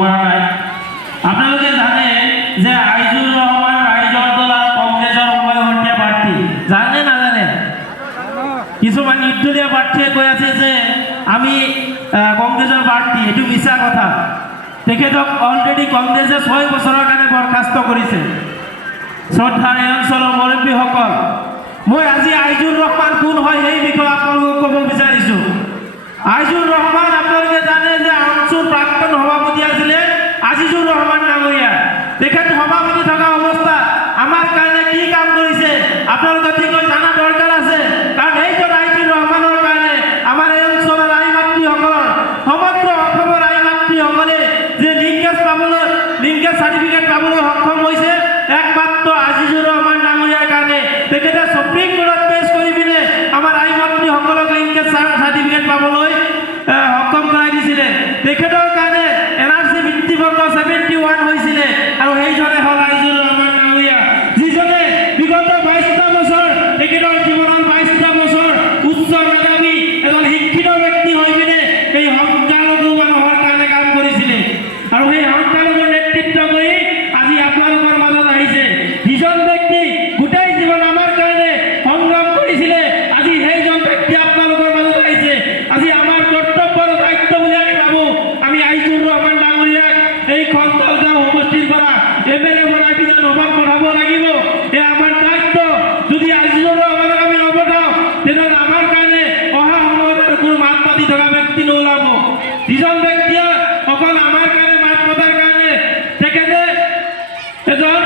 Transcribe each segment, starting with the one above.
পৰা নাই আপোনালোকে জানে যে আইজুর রহমান রাইজর দল আর কংগ্রেসের উভয়হতীয়া প্রার্থী জানে না জানে কিছুমান নির্দলীয় প্রার্থীয়ে কৈ আছে যে আমি কংগ্রেসের প্রার্থী এটু মিছা কথা তেখেতক অলরেডি কংগ্রেসে 6 বছৰৰ কাৰণে বৰখাস্ত কৰিছে শ্ৰদ্ধাৰ এই অঞ্চলৰ মুৰব্বীসকল মই আজি আইজুৰ ৰহমান কোন হয় সেই বিষয়ে আপোনালোকক ক'ব বিচাৰিছোঁ আইজুৰ ৰহমান আপোনালোকে জানে যে আমচুৰ প্ৰাক্তন সভাপতি আছিলে আজিজুৰ ৰহমান ডাঙৰীয়া তেখেত সভাপতি থকা অৱস্থা আমাৰ কাৰণে কি কাম কৰিছে আপোনালোকে ঠিককৈ জানা দৰকাৰ আছে কাৰণ এইজন আইজুৰ ৰহমানৰ কাৰণে আমাৰ এই অঞ্চলৰ আই মাতৃসকলৰ সমগ্ৰ অসমৰ আই মাতৃসকলে যে লিংকেজ চাৰ্টিফিকেট পাবলৈ সক্ষম হৈছে একমাত্ৰ আজিজুৰ ৰহমান ডাঙৰীয়াৰ কাৰণে তেখেতে সুপ্ৰিম কোৰ্টত কেছ কৰি পিনে আমাৰ আই মাতৃসকলক লিংকেজ চাৰ্টিফিকেট পাবলৈ সক্ষম কৰাই দিছিলে তেখেতৰ কাৰণে এনআৰচি ভিত্তিবৰ্গ 71 হৈছিলে আৰু সেইজনে হ'ল আইজুৰ ৰহমান ডাঙৰীয়া যিজনে বিগত 22টা বছৰ তেখেতৰ জীৱনৰ 22টা বছৰ উচ্চ মেধাৱী এজন শিক্ষিত ব্যক্তি হৈ পিনে এই সংখ্যালঘু মানুহৰ কাৰণে কাম কৰিছিলে আৰু সেই সংখ্যালঘুৰ নেতৃত্ব কৰি আজি আপোনালোকৰ মাজত আহিছে যিজন ব্যক্তি গোটেই জীৱন আমাৰ কাৰণে সংগ্ৰাম কৰিছিলে আজি সেইজন ব্যক্তি আপোনালোকৰ মাজত আহিছে আজি আমাৰ কৰ্তব্যৰ দায়িত্ব বুলি আমি ভাবোঁ আমি আইজুৰ ৰহমান ডাঙৰীয়াক এই খন্তলগাঁও সমষ্টিৰ পৰা এমএলএ বনাই বিধানসভাত পঠাব লাগিব এ আমাৰ দায়িত্ব যদি আইজুৰ ৰহমানক আমি নপঠাওঁ তেনেহ'লে আমাৰ কাৰণে অহা সময়ত আৰু কোনো মাত মাতি থকা ব্যক্তি নোলাব যিজন ব্যক্তিয়ে অকল আমাৰ কাৰণে মাত মতাৰ কাৰণে তেখেতে এজন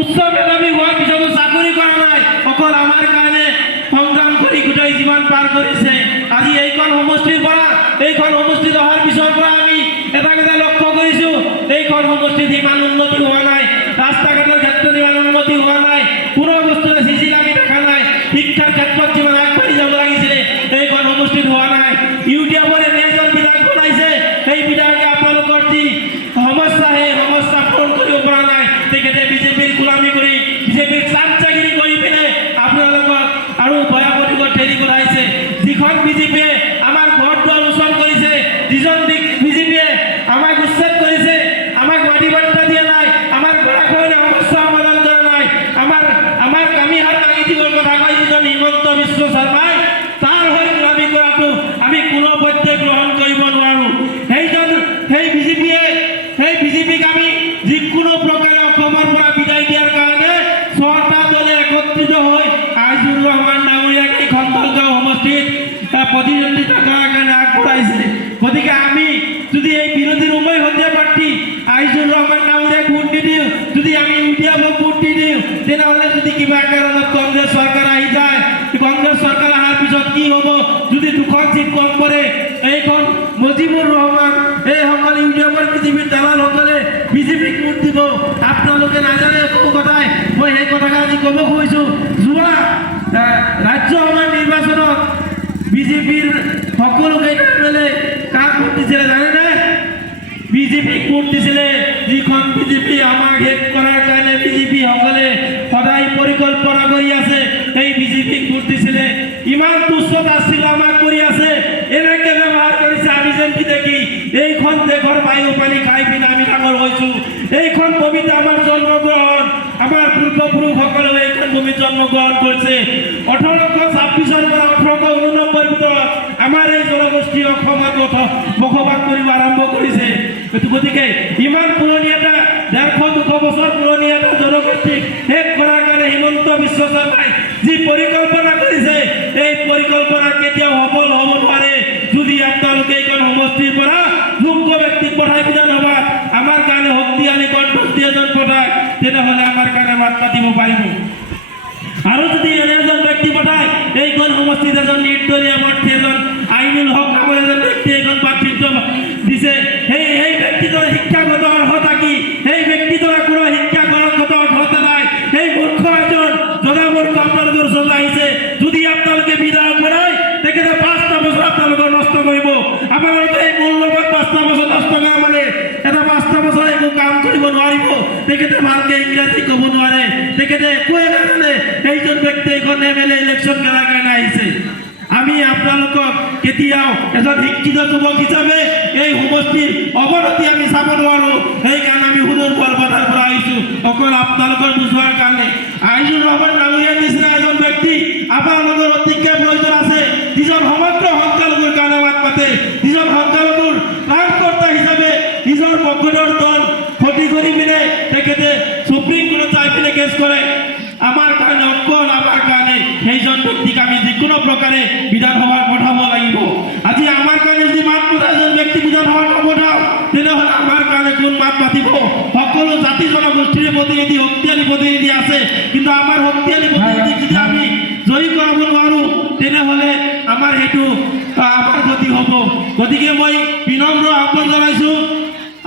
উচ্চ মেধাৱী হোৱাৰ পিছতো চাকৰি কৰা নাই অকল আমাৰ কাৰণে সংগ্ৰাম কৰি গোটেই জীৱন পাৰ কৰিছে আজি এইখন সমষ্টিৰ পৰা এইখন সমষ্টিত অহাৰ পিছৰ পৰা আমি এটা কথা লক্ষ্য কৰিছোঁ এইখন সমষ্টিত ইমান উন্নতি হোৱা নাই ৰাস্তা ঘাটৰ ক্ষেত্ৰত ইমান উন্নতি হোৱা নাই কোনো বস্তুৰে চিচিল আমি দেখা নাই শিক্ষাৰ ক্ষেত্ৰত যিমান আগবাঢ়ি যাব লাগিছিলে এইখন সমষ্টিত হোৱা নাই ইউটিউবৰ এনে এজন বিধায়ক বনাইছে সেই বিধায়কে আপোনালোকৰ যি সমস্যা সেই সমস্যা পূৰণ কৰিব পৰা নাই তেখেতে বিজেপিৰ গোলামী কৰি বিজেপিৰ চামচাগিৰি কৰি পিনে আপোনালোকক আৰু ভয়াৱতীকত ঠেলি পেলাইছে যিখন বিজেপিয়ে আমাৰ ঘৰ দুৱাৰ উচ্ছল কৰিছে যিজন বিজেপিয়ে আমাক উচ্ছেদ কৰিছে আমাক মাটি বাৰ্তা দিয়া নাই আমাৰ গৰাখহনীয়া সমস্যা সমাধান কৰা নাই আমাৰ কামি হাত দাঙি দিবৰ কথা কয় যিজন হিমন্ত বিশ্ব শৰ্মাই তাৰ হৈ গোলামী কৰাটো আমি কোনো পধ্যে গ্ৰহণ কৰিব নোৱাৰোঁ সেই বিজেপিক আমি যিকোনো প্ৰকাৰে অসমৰ পৰা বিদায় দিয়াৰ কাৰণে 6টা দলে একত্ৰিত হৈ আইজুৰ ৰহমান ডাঙৰীয়াক এই খন্তলগাঁও সমষ্টিত প্ৰতিদ্বন্দ্বিতা কৰাৰ কাৰণে আগবঢ়াইছে গতিকে আমি যদি এই বিৰোধীৰ উভয়হতীয়া প্ৰাৰ্থী আইজুৰ ৰহমান ডাঙৰীয়াক ভোট নিদিওঁ যদি আমি ইউটিউবক ভোট নিদিওঁ তেনেহ'লে যদি কিবা কাৰণত কংগ্ৰেছ চৰকাৰ আহি যায় কংগ্ৰেছ চৰকাৰ অহাৰ পিছত কি হ'ব যদি 2খন চিট কম পৰে এইখন মুজিবুৰ ৰহমান এইসকল ইউটিউবৰ বিজেপিৰ দালালসকলে বিজেপিক ভোট দিব আপোনালোকে নাজানে কোনো কথাই মই সেই কথাকে আজি ক'ব খুজিছোঁ যোৱা ৰাজ্যসভাৰ নিৰ্বাচনত বিজেপিৰ সকলোকেইটা এমএলএ কাক ভোট দিছিলে জানেনে বিজেপিক ভোট দিছিলে যিখন বিজেপি আমাক শেষ কৰাৰ কাৰণে বিজেপি সকলে সদায় পৰিকল্পনা কৰি আছে সেই বিজেপিক ভোট দিছিলে ইমান তুচ্ছতাচ্ছিল্য আমাক কৰি আছে এনেকৈ ব্যৱহাৰ কৰিছে আমি যেন দেখি এইখন দেশৰ বায়ু পানী খাই পিনে আমি ডাঙৰ হৈছোঁ এইখন ভূমিত আমাৰ জন্মগ্ৰহণ আমাৰ পূৰ্বপুৰুষসকলেও এইখন ভূমিত জন্মগ্ৰহণ কৰিছে 1826 পৰা 1889 ভিতৰত আমাৰ এই জনগোষ্ঠী অসমত বসবাস কৰিব আৰম্ভ কৰিছে গতিকে ইমান পুৰণি এটা 150-200 বছৰ পুৰণি এটা জনগোষ্ঠীক শেষ কৰাৰ কাৰণে হিমন্ত বিশ্ব শৰ্মাই যি পৰিকল্পনা কৰিছে এই পৰিকল্পনা কেতিয়াও সফল হ'ব নোৱাৰে যদি আপোনালোকে এইখন সমষ্টিৰ পৰা যোগ্য ব্যক্তিক পঠাই বিধানসভাত আমাৰ কাৰণে শক্তিশালী কণ্ঠস্থী এজন পঠায় তেনেহ'লে আমাৰ কাৰণে মাত মাতিব পাৰিব আৰু যদি এনে এজন ব্যক্তি পঠায় এইখন সমষ্টিত এজন নিৰ্দলীয় প্ৰাৰ্থী এজন আইনুল হক নামৰ এজন ব্যক্তি এইখন প্ৰাৰ্থিত্ব দিছে সেই ব্যক্তিজনৰ শিক্ষাগত অৰ্হতা কি সেই ব্যক্তিজনৰ কোনো শিক্ষাগত অৰ্হতা নাই সেই মূৰ্খ এজন জনমূৰ্খ আপোনালোকৰ ওচৰত আহিছে যদি আপোনালোকে বিধায়ক বনায় তেখেতে 5টা বছৰ আপোনালোকৰ নষ্ট কৰিব আপোনালোকে এই মূল্যৱান 5টা বছৰ নষ্ট কৰা মানে এটা 5টা বছৰ একো কাম কৰিব নোৱাৰিব তেখেতে ভালকৈ ইংৰাজী ক'ব নোৱাৰে তেখেতে একোৱে নাজানে এইজন ব্যক্তি এইখন এমএলএ ইলেকশ্যন কৰাৰ কাৰণে আহিছে আমি আপোনালোকক কেতিয়াও এজন শিক্ষিত যুৱক হিচাপে এই সমষ্টিৰ অৱনতি আমি চাব নোৱাৰোঁ আইজুৰ ৰহমান নামেৰ নিচিনা এজন ব্যক্তি আপোনালোকৰ অতিকে প্ৰয়োজন আছে যিজন সমগ্ৰ সংখ্যালঘুৰ কাৰণে মাত মাতে যিজন সংখ্যালঘুৰ ত্ৰাণকৰ্তা হিচাপে নিজৰ পক্ষৰ দল ক্ষতি কৰি পিনে তেখেতে সুপ্ৰিম কোৰ্টত যাই পিনে কেছ কৰে আমাৰ কাৰণে অকল আমাৰ কাৰণে সেইজন ব্যক্তিক আমি যিকোনো প্ৰকাৰে বিধানসভাত পঠাব লাগিব আজি আমাৰ কাৰণে যদি মাত মতা এজন ব্যক্তি বিধানসভাত নপঠাওঁ তেনেহ'লে আমাৰ কাৰণে কোন মাত মাতিব সকলো জাতি জনগোষ্ঠীৰ প্ৰতিনিধি শক্তিশালী প্ৰতিনিধি আছে কিন্তু আমাৰ শক্তিশালী প্ৰতিনিধিক যদি আমি জয়ী কৰাব নোৱাৰোঁ তেনেহ'লে আমাৰ সেইটো আমাৰ গতি হ'ব গতিকে মই বিনম্ৰ আহ্বান জনাইছোঁ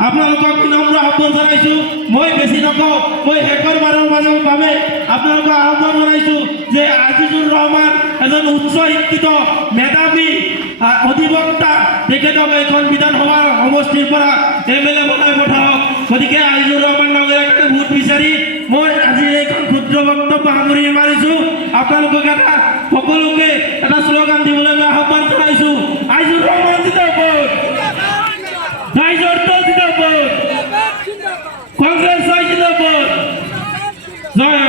আপোনালোকক বিনম্ৰ আহ্বান জনাইছোঁ মই বেছি নকওঁ মই শেষৰ বাৰৰ বাবে আপোনালোকক আহ্বান জনাইছোঁ যে আজিজুৰ ৰহমান এজন উচ্চ শিক্ষিত মেধাৱী অধিবক্তা তেখেতক এখন বিধানসভাৰ সমষ্টিৰ পৰা MLA বনাই পঠাওক গতিকে আজিজুৰ ৰহমান ডাঙৰীয়াৰ কাৰণে ভোট বিচাৰি মই আজি এইখন ক্ষুদ্ৰ বক্তব্য সামৰি মাৰিছোঁ আপোনালোকক এটা সকলোকে এটা শ্লোগান দিবলৈ মই আহ্বান জনাইছোঁ আজিজুৰ ৰহমান জিন্দাবাদ ৰাইজৰ দল জিন্দাবাদ কংগ্ৰেছ জিন্দাবাদ জয়